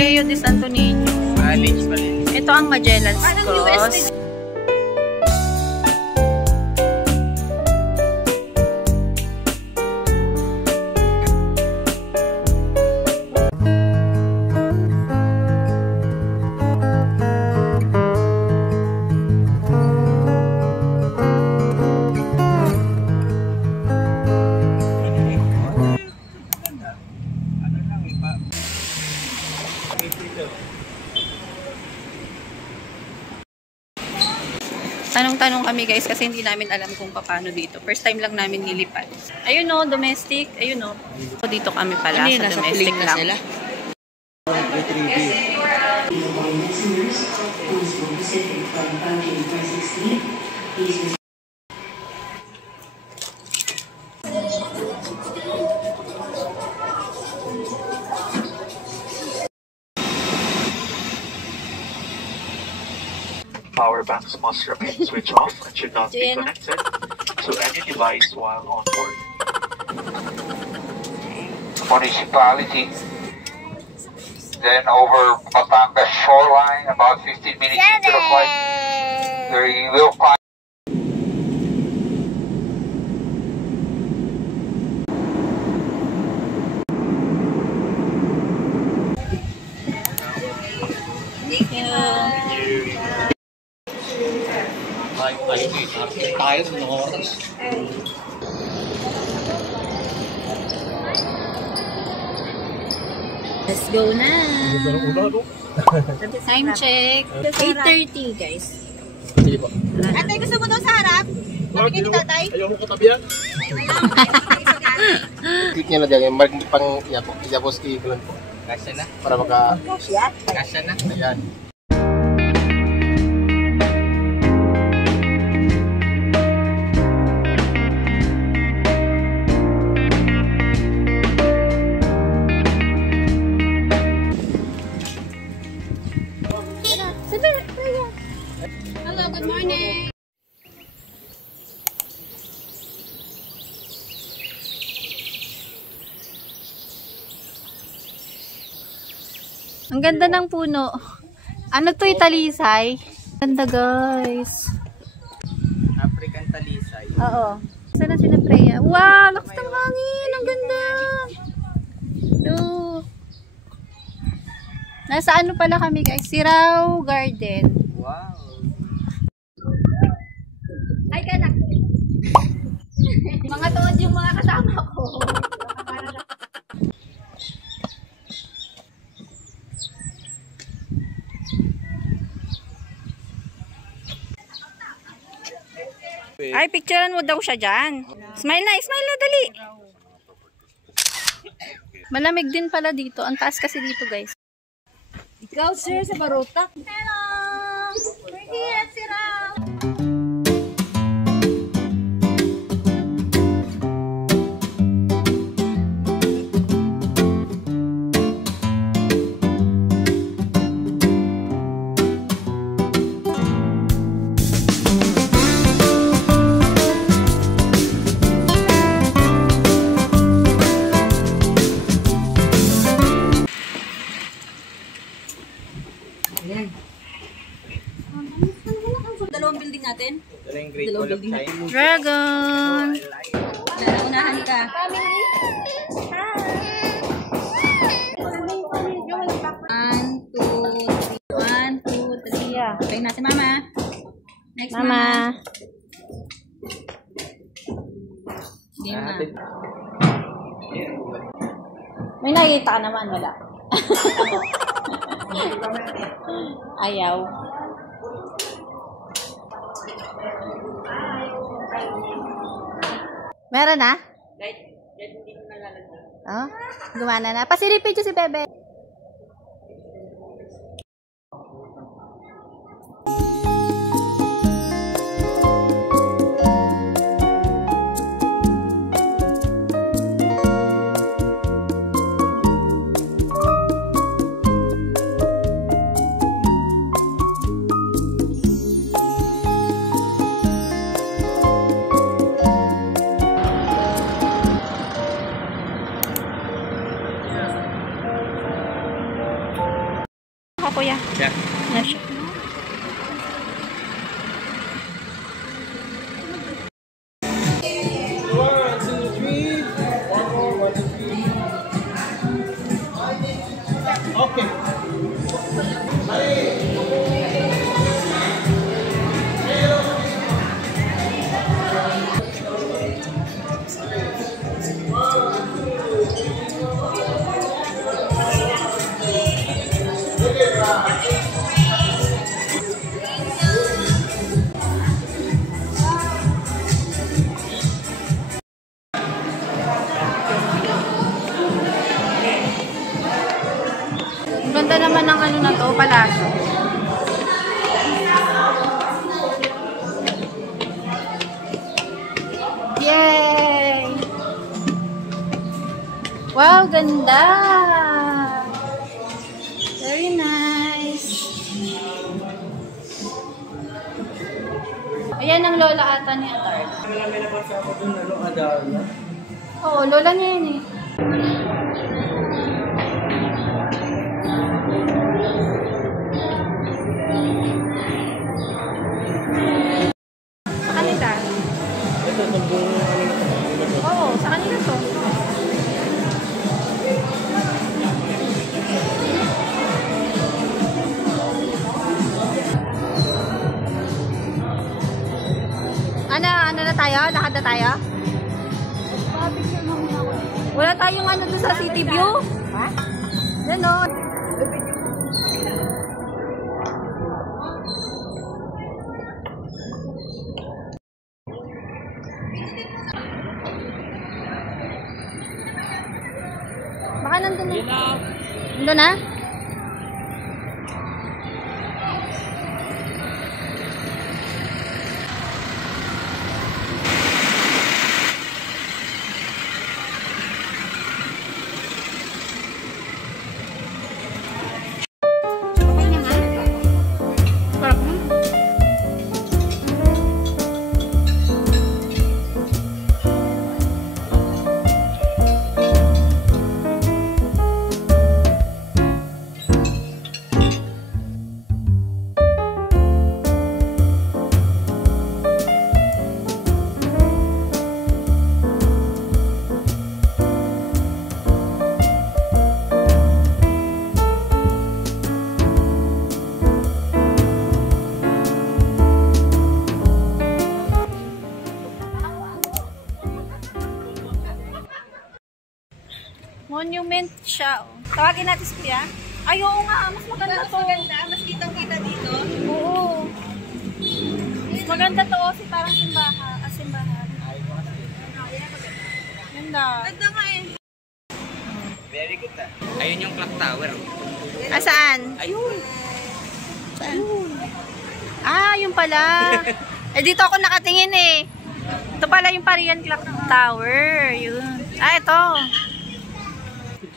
Colegio de Santo Niño. Ito ang Magellan's Cross. Tanong-tanong kami guys kasi hindi namin alam kung paano dito. First time lang namin nilipad. Ayun o, domestic. Ayun o. Dito kami pala sa domestic lang. Power banks must remain switched off and should not be connected to any device while on board. Municipality. Then over Batangas shoreline, about 15 minutes into the flight, there you will find. Thank you. Let's go na. Time check. 8:30 guys. Sige po. Atay, gusto mo daw sa harap? Sabi ni tatay? Ayaw mo katabihan. Click niya na dyan. Mark pang yapos i-ilan po. Kasya na? Para maka... Kasya na? Ayan. Hello, good morning. Ang ganda ng puno. Ano to, talisay? Ganda guys. African talisay. Oo. Saan na sinapreya? Wow! Lakas ng hangin! Ang ganda! Look! Nasa ano pala kami guys? Sirao Garden. Wow! Ay, kanak. Mga tuod yung mga kasama ko. Ay, picturean mo daw siya dyan. Smile na, dali. Malamig din pala dito. Ang taas kasi dito, guys. Ikaw, sir, sa Barotak. Hello! We're here, Sirao! Dalawang building natin. Dalawang building natin. Dragon! Unahan ka. One, two, three. Tayo na si Mama. Next, Mama. Game na. May nakikita ka naman, wala. Ayaw. Meron na? Oh, gumana na. Pasilipin siya si Bebe. ka, kuya. Yeah. Na siya. Okay. Ang ganda naman ng ano na to, palasyo. Yay! Wow, ganda! Very nice. Ayan ang lola ata ni Atar. Oo, lola niya yun eh. Sa kanila? Ito, tumbong Oo, sa kanila to. Ano na tayo? Lakad na tayo? Wala tayong ano doon sa City View? Ha? Yan o. Baka nandun na. Nandun na? Okay na nga. Sarap mo. Monument siya. Oh. Tawagin natin si Kuya. Ay, oo nga. Mas maganda to. Mas maganda. Mas kitang-kita dito. Oo. Mas maganda to. Si parang simbahan. Simbahan. Ganda. Ganda nga eh. Very good ah. Ayun yung clock tower. Saan? Ayun. Saan? Ah, yun pala. Eh, dito ako nakatingin eh. Ito pala yung Parian Clock Tower. Yun. Ah, ito.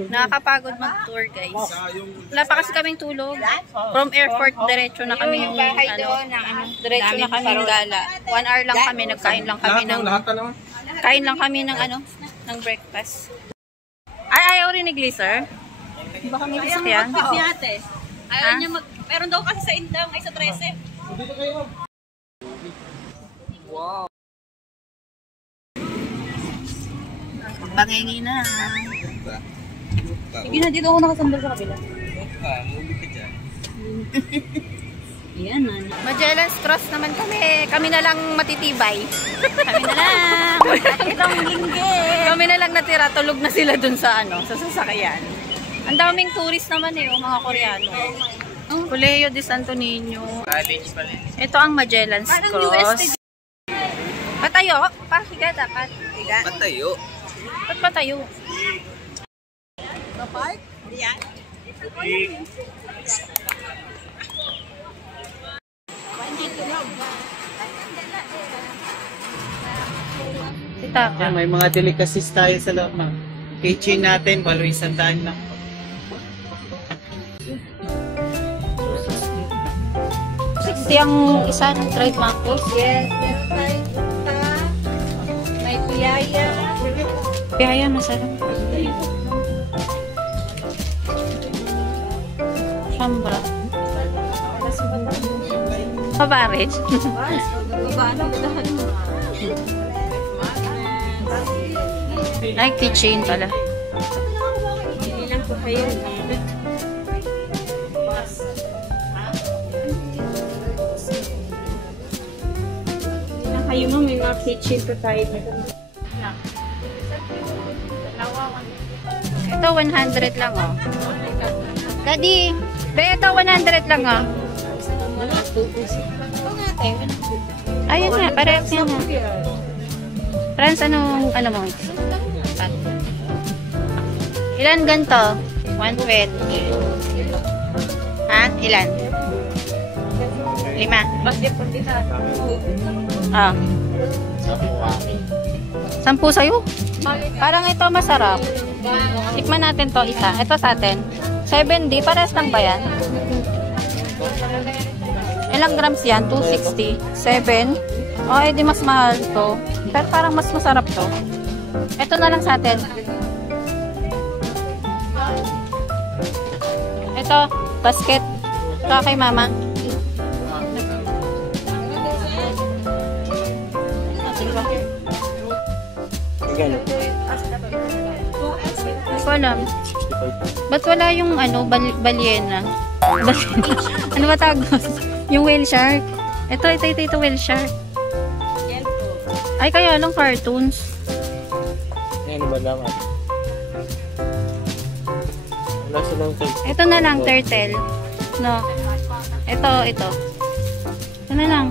Nakakapagod mag-tour, guys. Wala pa kasi kaming tulog. From airport, diretso na kami yung diretso na kami yung gala. 1 hour lang kami, nagkain lang kami ng kain lang kami ng ng breakfast. Ay, ayaw rin ni Glazer. Baka may sasakyan. Ayaw niya meron daw kasi sa Indang ay sa 13. Wow. Bangingi na. Sige na, dito ako nakasandal sa kabila. Muli ka dyan. Ayan, man. Magellan's Cross naman kami. Kami na lang matitibay. Kami na lang. Itong linggi. Kami na lang natira. Tulog na sila dun sa sa sasakyan. Ang daming tourist naman eh, mga Koreano. Colegio de Santo Niño. College pala. Ito ang Magellan's Cross. Patayo? Pahiga dapat. Patayo. Ba't patayo? Park? Yan. Si Tata. May mga delicacies tayo sa loob, ma'am. Kitchen natin, balo 100 lang. Ang isa ng dried mangoes. Yes, meron tayong punta. May piyaya. Piyaya, masarap. Sambra. Pabare. Ay, keychain pala. Hindi lang po kayo. Hindi lang kayo mo, may mga kitchen po tayo. Ito, 100 lang, oh. Daddy, ito, 100 lang, oh. Ayun nga, parehas nga nga. Franz, ano mo? Ilan ganito? 120. Ha? Ilan? 5. Ah. 10 sa'yo? Parang ito masarap. Tikman natin to isa. Ito sa atin. 70. Parehas lang ba yan? Ilang grams yan? 260. 7. Oh, edi mas mahal to. Pero parang mas masarap to. Ito na lang sa atin. Ito, basket. Ito kay mama. Hindi ko alam. Ba't wala yung ano, balyena? Ano ba tawag? Yung whale shark. Ito whale shark. Ay, kaya lang cartoons. Yan ba naman? Wala silang Ito na lang, turtle. No. Ito. Ito na lang.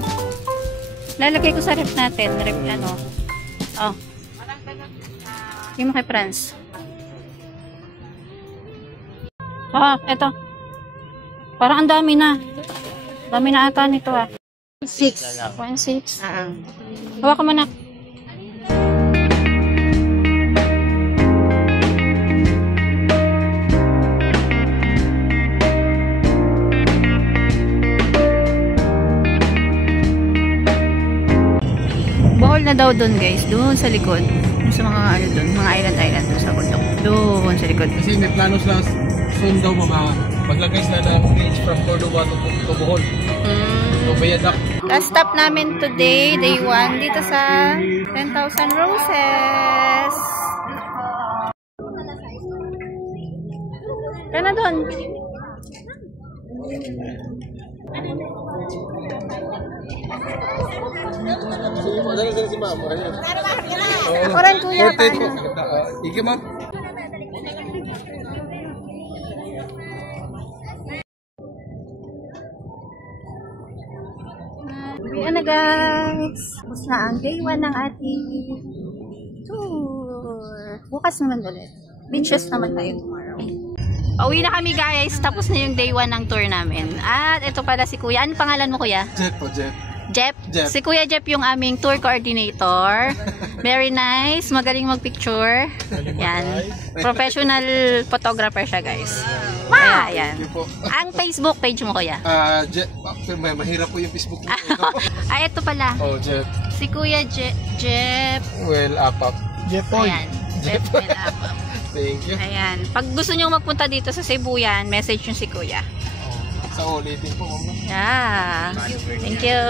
Lalagay ko sa ref natin. Ref, ano. Oh. Yung kay Franz. Ah, ito. Parang ang dami na. Dami na ata nito, ah. 1.6. Hawakan mo na. Bohol na daw doon, guys. Doon sa likod. Doon sa mga ano doon. Mga island doon sa bundok. Doon sa likod. Kasi may plano sila soon daw maglagay sila ng bridge from Cordoba to Bohol. So, Bayadak. Last stop namin today, day 1, dito sa 10,000 Roses. Kaya na doon. Si Ma'am. Oran kuya pa. Ike, Ma'am. Ayan na guys. Tapos na ang day 1 ng ating tour. Bukas naman ulit. Beaches naman tayo tomorrow. Pauwi na kami guys. Tapos na yung day 1 ng tour namin. At ito pala si Kuya. Ano pangalan mo Kuya? Jeff po, Jeff. Jeff. Si Kuya Jeff yung aming tour coordinator. Very nice. Magaling magpicture. Yan. Professional photographer siya guys. Kaya yan. Ang Facebook page mo Kuya? Jeff. Mahirap po yung Facebook mo. Ay, ito pala. Oh, Jeff. Si Kuya Jeff. Well, apap. Jeff po. Ayan. Jeff Well Apap. Thank you. Ayan. Pag gusto nyo magpunta dito sa Cebu yan, message nyo si Kuya. Sa ulitin po, Ma'am. Yeah. Thank you.